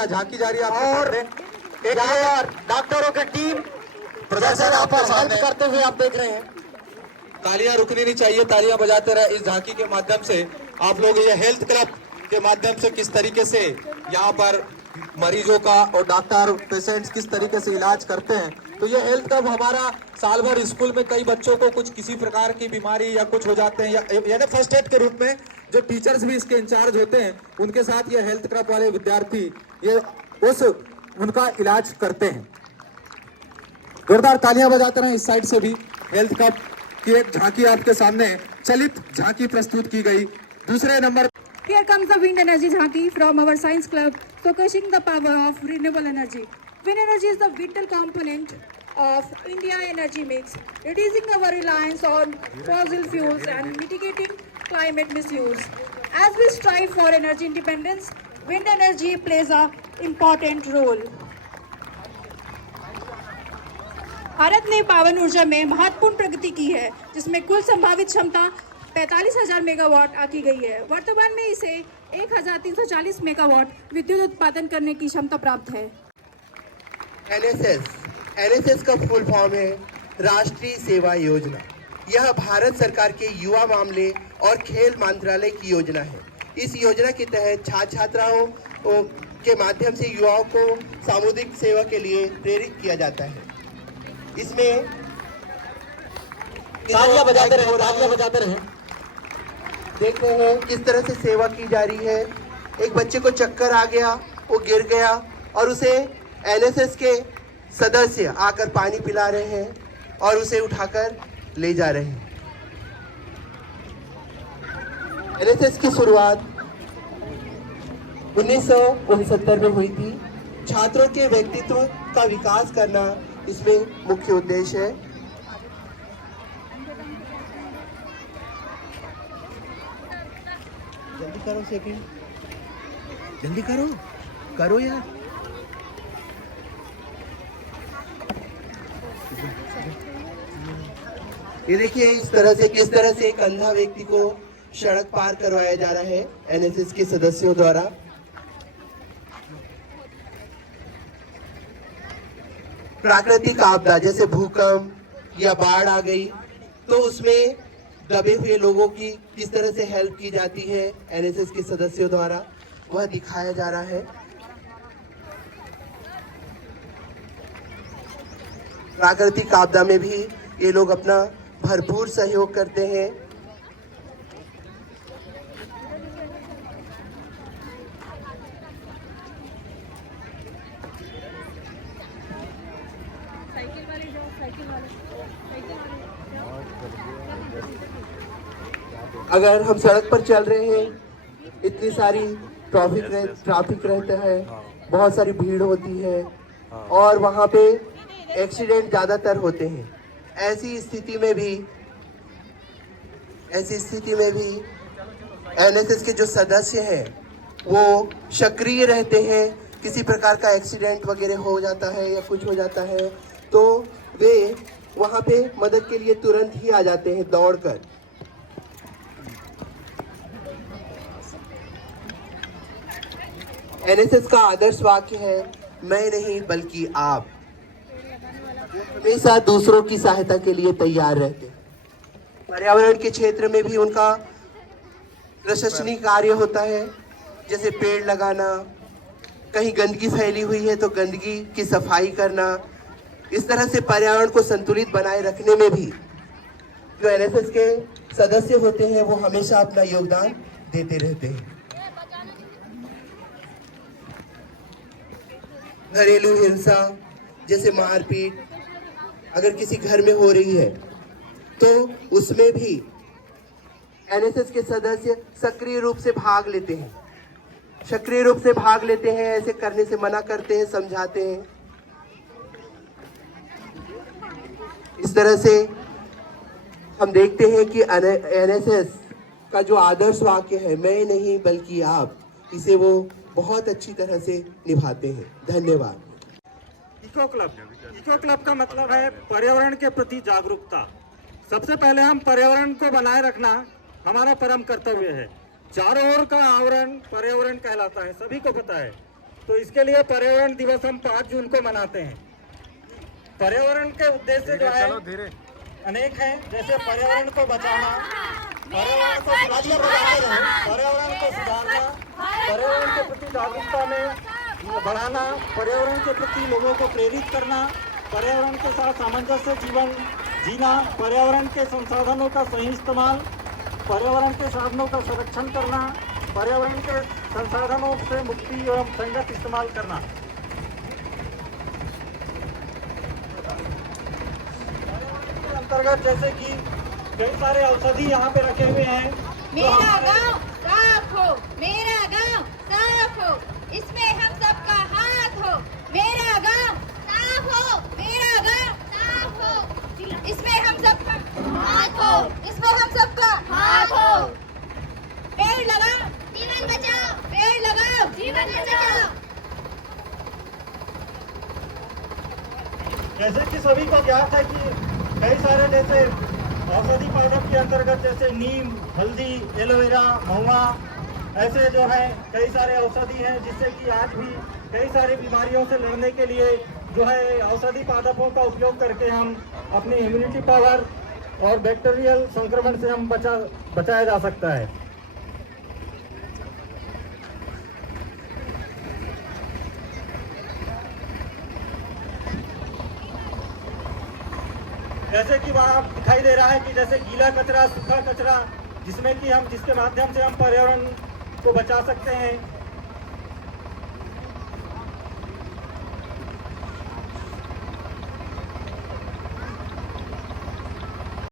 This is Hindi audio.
जगह झांकी जा रही है और यहाँ पर डॉक्टरों की टीम प्रदर्शन यहाँ पर हेल्प करते हुए आप देख रहे हैं। तालियां रुकनी नहीं चाहिए, तालियां बजाते रहे। इस झांकी के माध्यम से आप लोग ये हेल्थ क्लब के माध्यम से किस तरीके से यहाँ पर मरीजों का और डॉक्टर पेशेंट्स किस तरीके से इलाज करते हैं। तो ये हेल्थ क्लब हमारा साल भर स्कूल में कई बच्चों को कुछ किसी प्रकार की बीमारी या कुछ हो जाते हैं, यानी फर्स्ट एड के रूप में जो टीचर्स भी इसके इंचार्ज होते हैं उनके साथ ये हेल्थ क्लब वाले विद्यार्थी ये उनका इलाज करते हैं। जोरदार तालियां बजाते रहे। इस साइड से भी हेल्थ क्लब की एक झांकी आपके सामने चलित झांकी प्रस्तुत की गई। दूसरे number Here comes the wind energy Jhanki from our science club, showcasing the power of renewable energy. Wind energy is the vital component of India energy mix, reducing our reliance on fossil fuels and mitigating climate misuse. As we strive for energy independence, wind energy plays an important role. Bharat ने पवन ऊर्जा में महत्वपूर्ण प्रगति की है, जिसमें कुल संभावित क्षमता 45,000 मेगावाट आकी गई है। वर्तमान में इसे 1,340 मेगावाट विद्युत उत्पादन करने की क्षमता प्राप्त है। एनएसएस का फुल फॉर्म है राष्ट्रीय सेवा योजना। यह भारत सरकार के युवा मामले और खेल मंत्रालय की योजना है। इस योजना के तहत छात्र छात्राओं के माध्यम से युवाओं को सामुदायिक सेवा के लिए प्रेरित किया जाता है। इसमें तालियां बजाते रहे, तालियां बजाते रहे। देख रहे हैं किस तरह से सेवा की जा रही है। एक बच्चे को चक्कर आ गया, वो गिर गया और उसे एनएसएस के सदस्य आकर पानी पिला रहे हैं और उसे उठाकर ले जा रहे हैं। एनएसएस की शुरुआत 1969 में हुई थी। छात्रों के व्यक्तित्व का विकास करना इसमें मुख्य उद्देश्य है। जल्दी करो सेकंड, जल्दी करो यार। ये देखिए इस तरह से किस तरह से एक अंधा व्यक्ति को सड़क पार करवाया जा रहा है एनएसएस के सदस्यों द्वारा। प्राकृतिक आपदा जैसे भूकंप या बाढ़ आ गई तो उसमें दबे हुए लोगों की किस तरह से हेल्प की जाती है एनएसएस के सदस्यों द्वारा, वह दिखाया जा रहा है। प्राकृतिक आपदा में भी ये लोग अपना भरपूर सहयोग करते हैं। अगर हम सड़क पर चल रहे हैं, इतनी सारी ट्रैफिक रहता है, बहुत सारी भीड़ होती है और वहाँ पे एक्सीडेंट ज़्यादातर होते हैं। ऐसी स्थिति में भी एनएसएस के जो सदस्य हैं वो सक्रिय रहते हैं। किसी प्रकार का एक्सीडेंट वगैरह हो जाता है या कुछ हो जाता है तो वे वहाँ पे मदद के लिए तुरंत ही आ जाते हैं दौड़कर। एनएसएस का आदर्श वाक्य है, मैं नहीं बल्कि आप। हमेशा दूसरों की सहायता के लिए तैयार रहते हैं। पर्यावरण के क्षेत्र में भी उनका प्रशंसनीय कार्य होता है, जैसे पेड़ लगाना, कहीं गंदगी फैली हुई है तो गंदगी की सफाई करना। इस तरह से पर्यावरण को संतुलित बनाए रखने में भी जो एनएसएस के सदस्य होते हैं वो हमेशा अपना योगदान देते रहते हैं। घरेलू हिंसा जैसे मारपीट अगर किसी घर में हो रही है तो उसमें भी एनएसएस के सदस्य सक्रिय रूप से भाग लेते हैं। ऐसे करने से मना करते हैं, समझाते हैं। इस तरह से हम देखते हैं कि एनएसएस का जो आदर्श वाक्य है, मैं नहीं बल्कि आप, इसे वो बहुत अच्छी तरह से निभाते हैं। धन्यवाद। इको क्लब का मतलब है पर्यावरण के प्रति जागरूकता। सबसे पहले हम पर्यावरण को बनाए रखना हमारा परम कर्तव्य है। चारों ओर का आवरण पर्यावरण कहलाता है, सभी को पता है। तो इसके लिए पर्यावरण दिवस हम 5 जून को मनाते हैं। पर्यावरण के उद्देश्य जो है अनेक हैं, जैसे पर्यावरण को बचाना, पर्यावरण को पर्यावरण को सुधारना, पर्यावरण के प्रति जागरूकता में बढ़ाना, पर्यावरण के प्रति लोगों को प्रेरित करना, पर्यावरण के साथ सामंजस्य जीवन जीना, पर्यावरण के संसाधनों का सही इस्तेमाल, पर्यावरण के साधनों का संरक्षण करना, पर्यावरण के संसाधनों से मुक्ति एवं संगत इस्तेमाल करना। अंतर्गत जैसे कि कई सारे औषधि यहाँ पे रखे हुए हैं। मेरा गांव साफ हो, मेरा गांव साफ हो, इसमें हम सबका हाथ हो। मेरा गांव साफ हो, मेरा गांव साफ हो, इसमें हम सबका हाथ हो, इसमें हम सबका हाथ हो। पेड़ लगाओ, जीवन बचाओ, पेड़ लगाओ, जीवन बचाओ। जैसे कि सभी को ज्ञात है कि कई सारे जैसे औषधि पादप के अंतर्गत जैसे नीम, हल्दी, एलोवेरा, महुआ, ऐसे जो है कई सारे औषधि हैं, जिससे कि आज भी कई सारी बीमारियों से लड़ने के लिए जो है औषधि पादपों का उपयोग करके हम अपनी इम्यूनिटी पावर और बैक्टीरियल संक्रमण से हम बचाया जा सकता है। जैसे कि वहाँ दिखाई दे रहा है कि जैसे गीला कचरा, सूखा कचरा, जिसमें कि हम जिसके माध्यम से हम पर्यावरण को बचा सकते हैं।